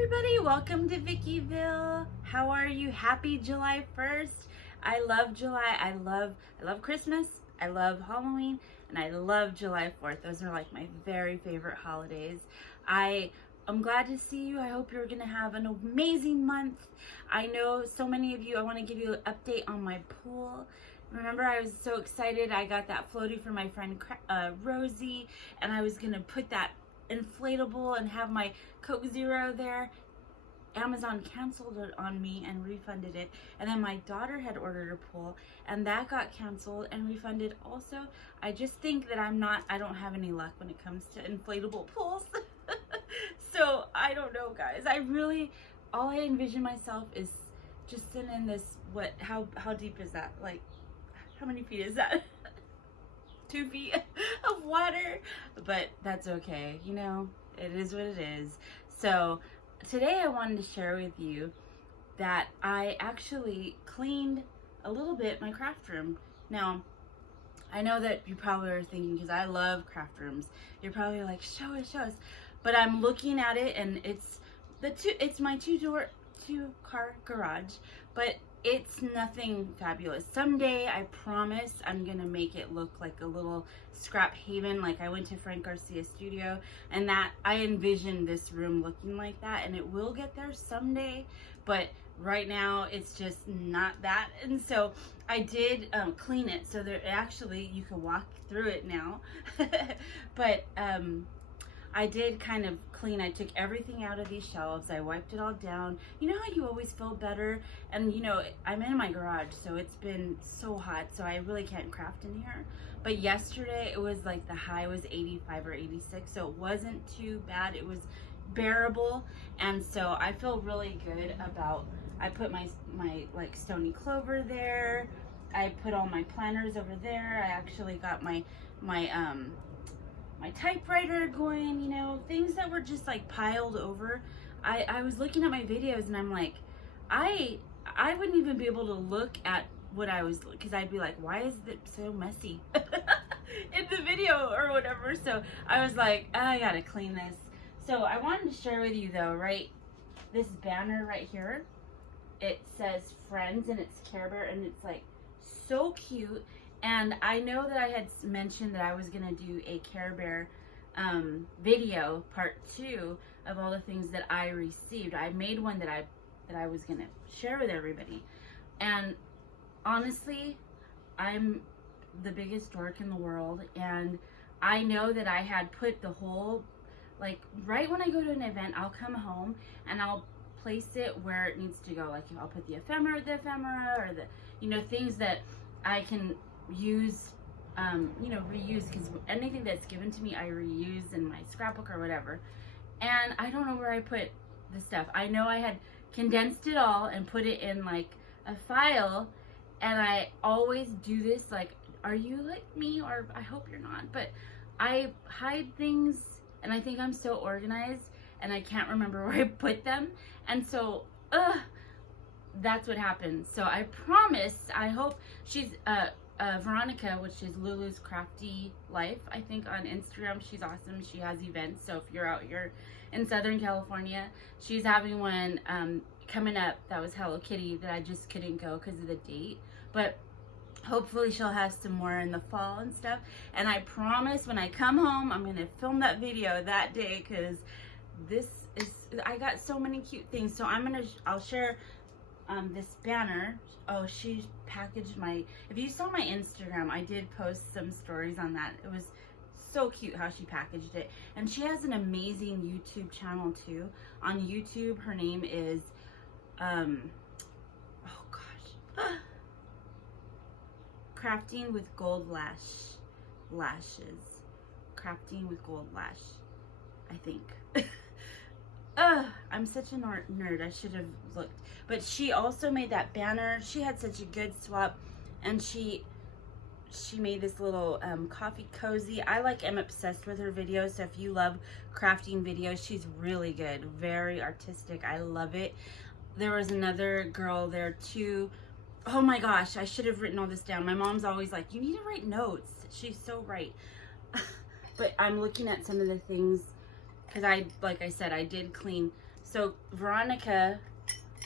everybody, welcome to Vickyville. How are you? Happy July 1st. I love July. I love Christmas. I love Halloween, and I love July 4th. Those are like my very favorite holidays. I'm glad to see you. I hope you're going to have an amazing month. I know so many of you, I want to give you an update on my pool. Remember, I was so excited. I got that floaty from my friend Rosie, and I was going to put that inflatable and have my Coke Zero there. Amazon canceled it on me and refunded it, and then my daughter had ordered a pool and that got canceled and refunded also. I just think that I don't have any luck when it comes to inflatable pools. So I don't know, guys. All I envision myself is just sitting in this, how deep is that? Like, how many feet is that? 2 feet of water, but that's okay. You know, it is what it is. So today I wanted to share with you that I actually cleaned a little bit my craft room. Now, I know that you probably are thinking, because I love craft rooms, you're probably like, show us. But I'm looking at it, and it's my two-car garage, but it's nothing fabulous. Someday, I promise, I'm gonna make it look like a little scrap haven. Like, I went to Frank Garcia's studio, and that I envisioned this room looking like that, and it will get there someday. But right now, it's just not that. And so I did clean it, so that actually you can walk through it now. But I did kind of clean. I took everything out of these shelves. I wiped it all down. You know how you always feel better? And you know, I'm in my garage, so it's been so hot, so I really can't craft in here. But yesterday, it was like the high was 85 or 86, so it wasn't too bad. It was bearable, and so I feel really good about, I put my like stony clover there. I put all my planters over there. I actually got my typewriter going, you know, things that were just like piled over. I was looking at my videos, and I'm like, I wouldn't even be able to look at what I was, because I'd be like, why is it so messy in the video or whatever. So I was like, I gotta clean this. So I wanted to share with you though, right, this banner right here, it says friends, and it's Care Bear, and it's like so cute. And I know that I had mentioned that I was gonna do a Care Bear video, part 2 of all the things that I received. I made one that I was gonna share with everybody. And honestly, I'm the biggest dork in the world, and I know that I had put the whole, like, right when I go to an event, I'll come home and I'll place it where it needs to go. Like, I'll put the ephemera, or the, you know, things that I can use, you know, reuse, because anything that's given to me I reuse in my scrapbook or whatever. And I don't know where I put the stuff. I know I had condensed it all and put it in like a file, and I always do this, like, are you like me? Or I hope you're not, but I hide things, and I think I'm so organized, and I can't remember where I put them, and so that's what happened. So I promise, I hope she's Veronica, which is Lulu's Crafty Life, I think, on Instagram. She's awesome. She has events, so if you're out here in Southern California, she's having one coming up that was Hello Kitty that I just couldn't go because of the date, but hopefully she'll have some more in the fall and stuff. And I promise, when I come home, I'm gonna film that video that day, because I got so many cute things. So I'll share this banner. Oh, she packaged if you saw my Instagram, I did post some stories on that. It was so cute how she packaged it. And she has an amazing YouTube channel too. On YouTube, her name is, oh gosh, Crafting with Gold Lashes. Crafting with Gold Lash, I think. I'm such a nerd. I should have looked. But she also made that banner. She had such a good swap, and she made this little coffee cozy. I am obsessed with her videos. So if you love crafting videos, she's really good. Very artistic. I love it. There was another girl there too. Oh my gosh, I should have written all this down. My mom's always like, you need to write notes. She's so right. But I'm looking at some of the things, because like I said, I did clean So Veronica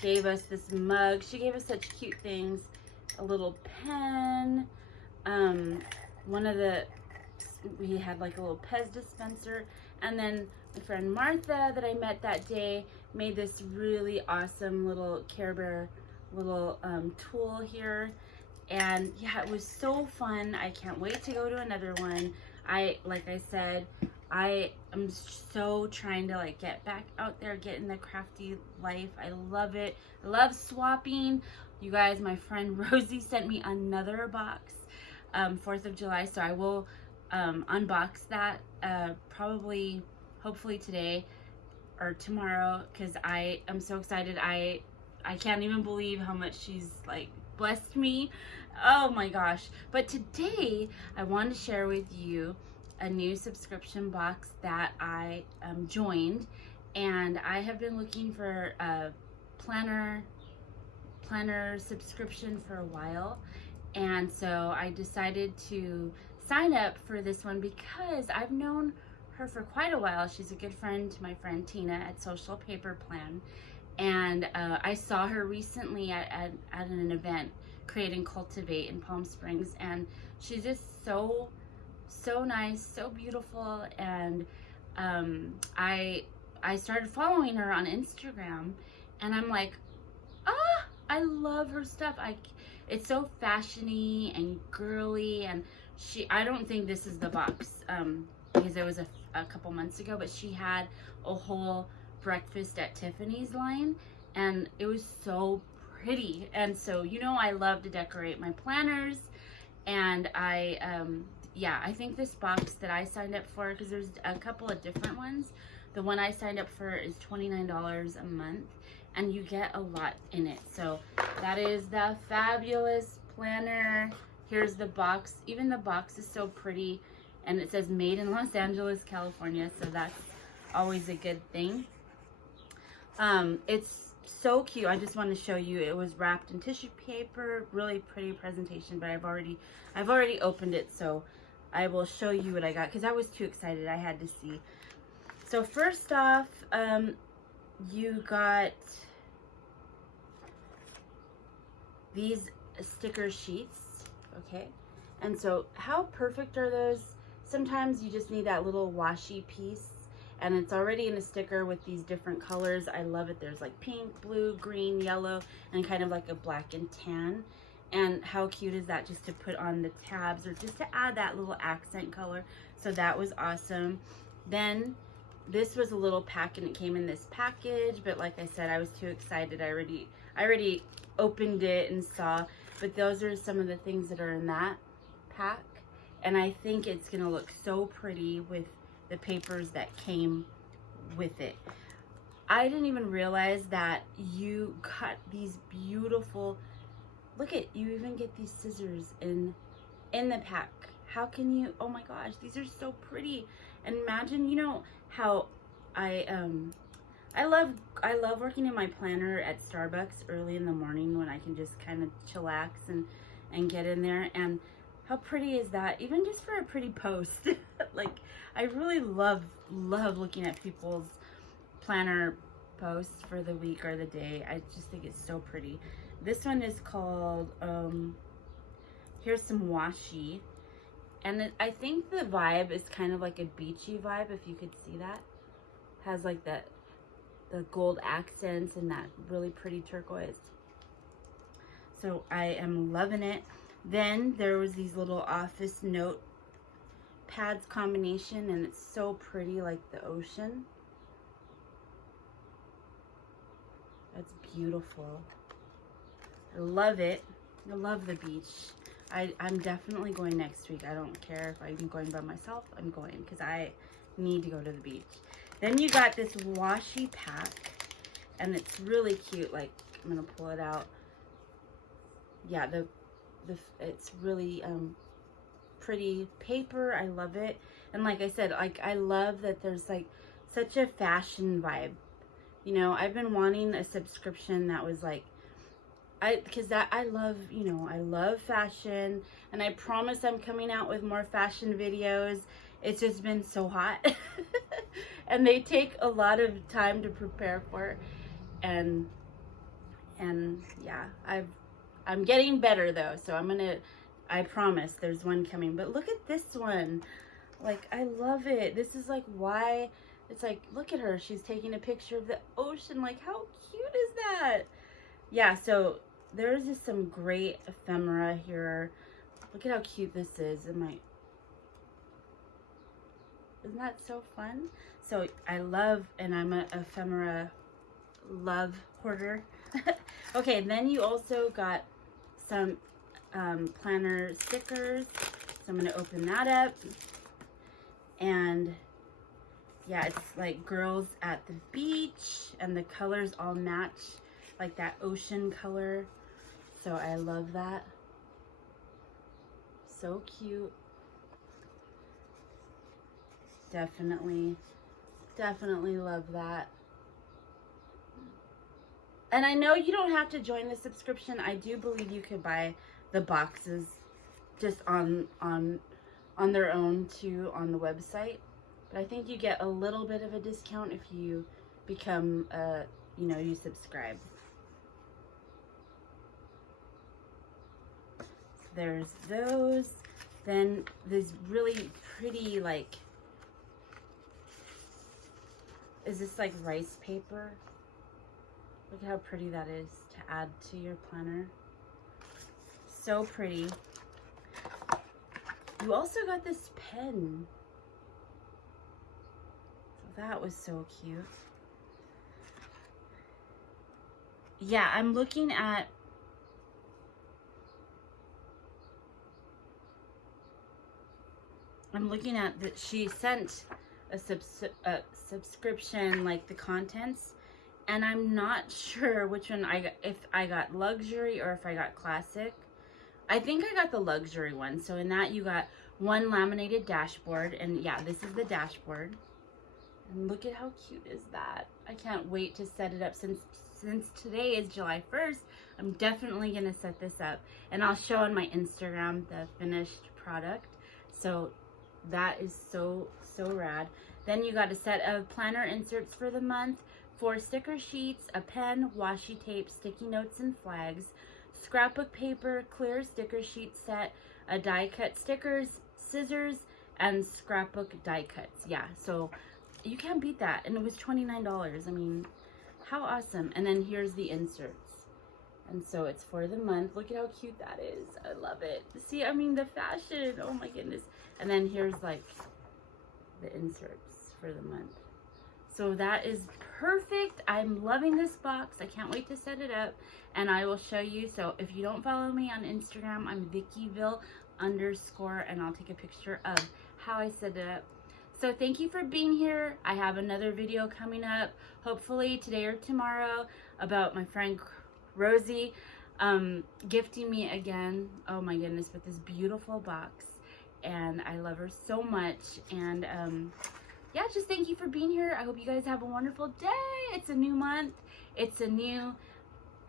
gave us this mug. She gave us such cute things. A little pen. We had like a little Pez dispenser. And then my friend Martha that I met that day made this really awesome little Care Bear little tool here. And yeah, it was so fun. I can't wait to go to another one. Like I said, I am so trying to like get back out there, get in the crafty life. I love it. I love swapping. You guys, my friend Rosie sent me another box, 4th of July. So I will unbox that hopefully today or tomorrow, because I am so excited. I can't even believe how much she's like blessed me. Oh my gosh. But today I want to share with you a new subscription box that I joined, and I have been looking for a planner subscription for a while, and so I decided to sign up for this one because I've known her for quite a while. She's a good friend to my friend Tina at Social Paper Plan, and I saw her recently at an event, Create and Cultivate in Palm Springs, and she's just so nice, so beautiful. And I started following her on Instagram, and I'm like, I love her stuff. It's so fashiony and girly, and I don't think this is the box because it was a couple months ago, but she had a whole Breakfast at Tiffany's line, and it was so pretty. And so, you know, I love to decorate my planners, and I think this box that I signed up for, because there's a couple of different ones, the one I signed up for is $29 a month, and you get a lot in it. So that is the fabulous planner. Here's the box. Even the box is so pretty, and it says made in Los Angeles, California, so that's always a good thing. It's so cute. I just want to show you. It was wrapped in tissue paper. Really pretty presentation, but I've already opened it, so I will show you what I got because I was too excited. I had to see. So first off, you got these sticker sheets, okay? And so how perfect are those? Sometimes you just need that little washi piece, and it's already in a sticker with these different colors. I love it. There's like pink, blue, green, yellow, and kind of like a black and tan. And how cute is that, just to put on the tabs or just to add that little accent color. So that was awesome. Then this was a little pack, and it came in this package, but like I said, I was too excited. I already opened it and saw, but those are some of the things that are in that pack. And I think it's gonna look so pretty with the papers that came with it. I didn't even realize that you got these beautiful, look at, you even get these scissors in the pack. How can you, oh my gosh, these are so pretty. And imagine, you know how I love working in my planner at Starbucks early in the morning when I can just kind of chillax and get in there. And how pretty is that? Even just for a pretty post. Like, I really love looking at people's planner posts for the week or the day. I just think it's so pretty. This one is called, here's some washi. And I think the vibe is kind of like a beachy vibe, if you could see that. Has like the gold accents and that really pretty turquoise. So I am loving it. Then there was these little office note pads combination, and it's so pretty, like the ocean. That's beautiful. I love it. I love the beach. I'm definitely going next week. I don't care if I'm going by myself. I'm going because I need to go to the beach. Then you got this washi pack, and it's really cute. Like, I'm gonna pull it out. Yeah, it's really pretty paper. I love it. And like I said, like, I love that there's like such a fashion vibe. You know, I've been wanting a subscription that was like, because I love, you know, I love fashion, and I promise I'm coming out with more fashion videos. It's just been so hot. and they take a lot of time to prepare for. And yeah, I'm getting better though, so I promise there's one coming. But look at this one. Like, I love it. This is like why it's like, look at her. She's taking a picture of the ocean. Like, how cute is that? Yeah, so there's just some great ephemera here. Look at how cute this is. Isn't that so fun? So I love, and I'm an ephemera love hoarder. Okay, then you also got some planner stickers. So I'm gonna open that up. And yeah, it's like girls at the beach, and the colors all match, like that ocean color. So I love that. So cute. Definitely love that. And I know you don't have to join the subscription. I do believe you could buy the boxes just on their own too on the website. But I think you get a little bit of a discount if you become, you know, you subscribe. There's those. Then there's really pretty, like, is this like rice paper? Look how pretty that is to add to your planner. So pretty. You also got this pen. So that was so cute. Yeah, I'm looking at that she sent a subscription, like the contents, and I'm not sure which one I got, if I got luxury or if I got classic. I think I got the luxury one. So in that you got one laminated dashboard, and yeah, this is the dashboard. And look at how cute is that. I can't wait to set it up. Since today is July 1st, I'm definitely gonna set this up, and I'll show on my Instagram the finished product. So that is so rad. Then you got a set of planner inserts for the month, 4 sticker sheets, a pen, washi tape, sticky notes and flags, scrapbook paper, clear sticker sheet set, a die cut stickers, scissors, and scrapbook die cuts. Yeah, so you can't beat that. And it was $29. I mean, how awesome. And then here's the inserts. And so it's for the month. Look at how cute that is. I love it. See, I mean, the fashion. Oh my goodness. And then here's like the inserts for the month. So that is perfect. I'm loving this box. I can't wait to set it up, and I will show you. So if you don't follow me on Instagram, I'm VickyVille_, and I'll take a picture of how I set it up. So thank you for being here. I have another video coming up, hopefully today or tomorrow, about my friend Rosie gifting me again, oh my goodness, with this beautiful box. And I love her so much. And yeah, just thank you for being here. I hope you guys have a wonderful day. It's a new month.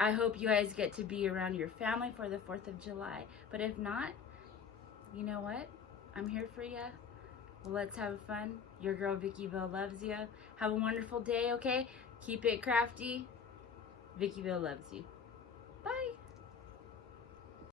I hope you guys get to be around your family for the 4th of July. But if not, you know what? I'm here for you. Well, let's have fun. Your girl VickyVille loves you. Have a wonderful day, okay? Keep it crafty. VickyVille loves you. Bye.